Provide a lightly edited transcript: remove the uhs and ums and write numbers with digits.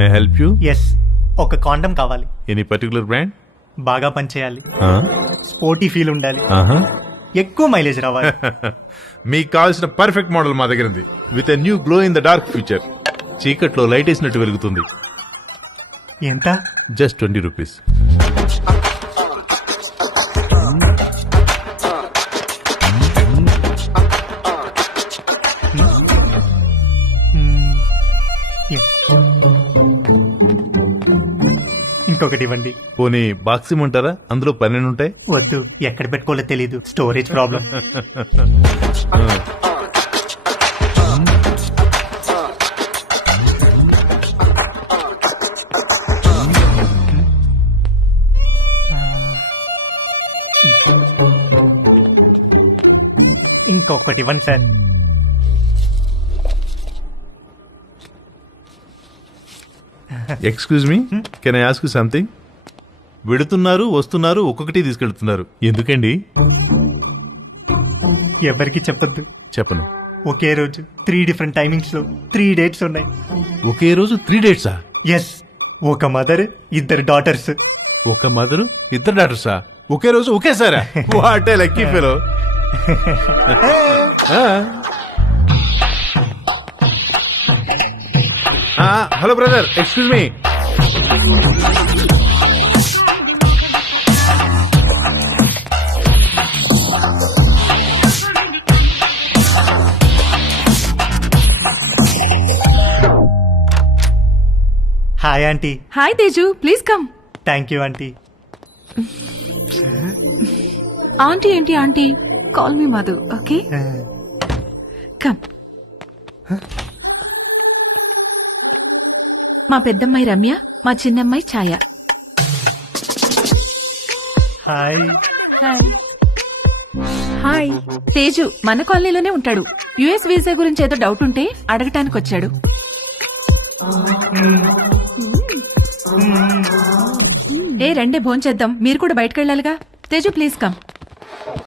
May help you? Yes, ఒక కాండం కావాలి. Any particular brand? బాగా పనిచేయాలి, స్పోర్టీ ఫీల్ ఉండాలి, ఎక్కువ మైలేజ్ రావాలి. మీకు కావాల్సిన పర్ఫెక్ట్ మోడల్ మా దగ్గర ఉంది. With a new glow in the dark future. చీకట్లో లైట్ వేసినట్టు వెలుగుతుంది. ఎంత? Just 20 rupees. ఇంకొకటి ఇవ్వండి. పోనీ బాక్స్ ఇమ్మంటారా? అందులో 12 ఉంటాయి. వద్దు, ఎక్కడ పెట్టుకోవాలో తెలీదు, స్టోరేజ్ ప్రాబ్లం. ఇంకొకటి ఇవ్వండి sir. Excuse me, can I ask you something? వెడుతున్నారు, వస్తున్నారు, ఒక్కొక్కటి తీసుకెళ్తున్నారు, ఎందుకండి? ఎవరికి చెప్పద్దు. చెప్పను. ఒకే రోజు 3 డిఫరెంట్ టైమింగ్స్ లో 3 డేట్స్ ఉన్నాయి. ఒకే రోజు 3 డేట్సా? ఎస్, ఒక మదర్, 2 డాటర్స్. ఒక మదరు, 2 డాటర్సా? ఒకే రోజు ఒకేసారా? What a lucky fellow. Hello brother, excuse me. Hi aunty. Hi Teju, please come. Thank you aunty. Aunty ఏంటి aunty? Call me Madhu, okay? Come. మా పెద్దమ్మాయి రమ్య, మా చిన్నమ్మాయి Chaya. Hi. Hi. Hi. Teju మన కాలనీలోనే ఉంటాడు. యుఎస్ వీసా గురించి ఏదో డౌట్ ఉంటే అడగటానికి వచ్చాడు. రండే భోంచేద్దాం, మీరు కూడా బయటకు వెళ్ళాలిగా. Teju please come.